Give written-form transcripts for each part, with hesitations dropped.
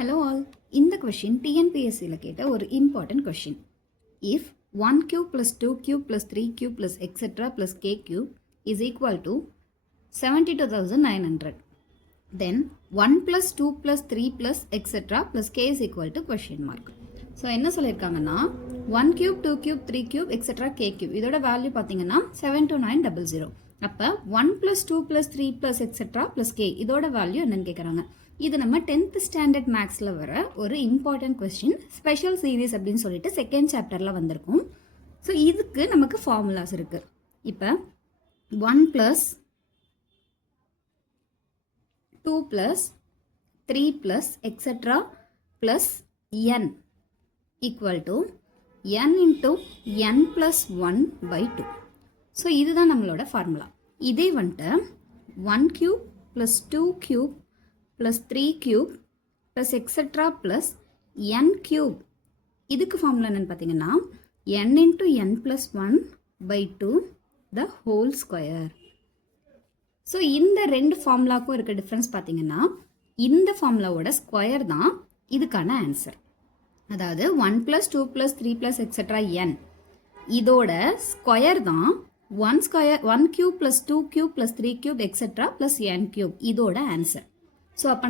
Hello all. In the question, TNPSC கேட்ட ஒரு important question. If 1 cube plus 2 cube plus 3 cube plus etc. plus k cube is equal to 72,900, then 1 plus 2 plus 3 plus etc. plus k is equal to question mark. So என்ன சொல்லியிருக்காங்கன்னா 1 cube 2 cube 3 cube etc. k cube இதோட value பார்த்தீங்கன்னா 72900. அப்போ 1 plus 2 plus 3 plus etc. plus k இதோட value என்னன்னு கேட்குறாங்க. இது நம்ம 10th ஸ்டாண்டர்ட் மேக்ஸில் வர ஒரு இம்பார்ட்டன்ட் கொஸ்டின், ஸ்பெஷல் சீரீஸ் அப்படின்னு சொல்லிட்டு செகண்ட் சாப்டரில் வந்திருக்கும். ஸோ இதுக்கு நமக்கு ஃபார்முலாஸ் இருக்குது. இப்போ 1 + 2 + 3 + etc. + n equal to n into n + 1/2. So இதுதான் நம்மளோட ஃபார்முலா. இதே வந்துட்டு 1 cube + 2 cube plus 3 cube plus etc. plus n cube இதுக்கு ஃபார்முலா என்னன்னு பார்த்தீங்கன்னா n into n plus 1/2 the whole square. So இந்த ரெண்டு ஃபார்முலாக்கும் இருக்க டிஃப்ரென்ஸ் பார்த்தீங்கன்னா இந்த ஃபார்முலாவோட ஸ்கொயர் தான் இதுக்கான ஆன்சர். அதாவது 1 plus 2 plus 3 plus etc. n இதோட ஸ்கொயர் தான் 1 cube plus 2 cube plus 3 cube etc. plus n cube இதோட ஆன்சர். ஸோ அப்போ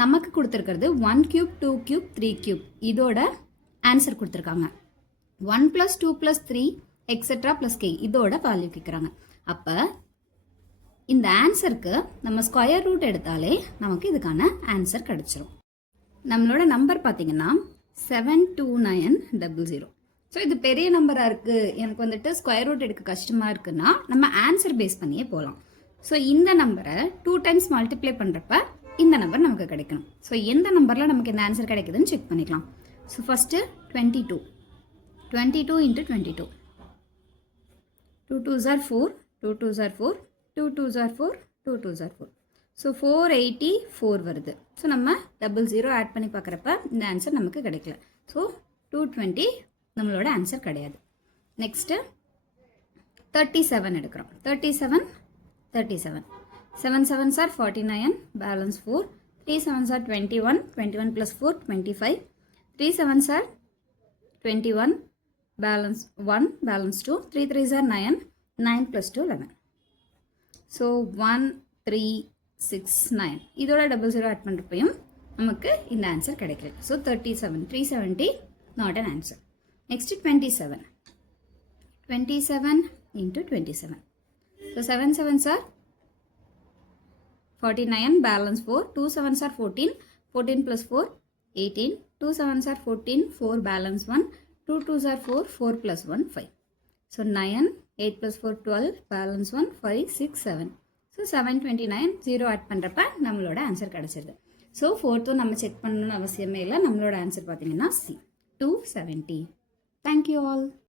நமக்கு கொடுத்துருக்கிறது 1 cube 2 cube 3 cube இதோட ஆன்சர் கொடுத்துருக்காங்க. 1 + 2 + 3 etc. plus k இதோட வேல்யூ கேட்குறாங்க. அப்போ இந்த ஆன்சருக்கு நம்ம ஸ்கொயர் ரூட் எடுத்தாலே நமக்கு இதுக்கான ஆன்சர் கிடச்சிரும். நம்மளோட நம்பர் பார்த்தீங்கன்னா 72900. ஸோ இது பெரிய நம்பராக இருக்குது, எனக்கு வந்துட்டு ஸ்கொயர் ரூட் எடுக்க கஷ்டமாக இருக்குன்னா நம்ம ஆன்சர் பேஸ் பண்ணியே போகலாம். ஸோ இந்த நம்பரை 2 times மல்டிப்ளை பண்ணுறப்ப இந்த நம்பர் நமக்கு கிடைக்கணும். ஸோ எந்த நம்பரில் நமக்கு இந்த ஆன்சர் கிடைக்குதுன்னு செக் பண்ணிக்கலாம். So first 22 into 22, 2 2s are 4, 2 2s are 4, 2 2s are 4, 2 2s are 4. So 484 வருது. ஸோ நம்ம 00 ஆட் பண்ணி பார்க்குறப்ப இந்த ஆன்சர் நமக்கு கிடைக்கல. ஸோ 220 நம்மளோட ஆன்சர் கிடையாது. நெக்ஸ்ட்டு 37 எடுக்கிறோம். 37 7 7s are 49, balance 4, 3 7s are 21, 21 plus 4 25, 3 7s are 21, balance 1, balance 2, 3 3s are 9, 9 plus 2 11. So 1 3 6 9 இதோட 00 ஆட் பண்ணுறப்பையும் நமக்கு இந்த ஆன்சர் கிடைக்கல. So 37 370 not an answer. Next 27 into 27. So 7 7s are 49, balance 4, 2 7s are 14, 14 plus 4 18, 2 7s are 14, 4 balance 1, 2 2s are 4, 4 plus 1 5. So 9, 8 plus 4 12, balance 1 5 6 7. So 729 0 add பண்ணுறப்ப நம்மளோட answer கிடச்சிருது. So 4th நம்ம check பண்ணணும்னு அவசியமே இல்லை. நம்மளோட ஆன்சர் பார்த்தீங்கன்னா C 270. Thank you all.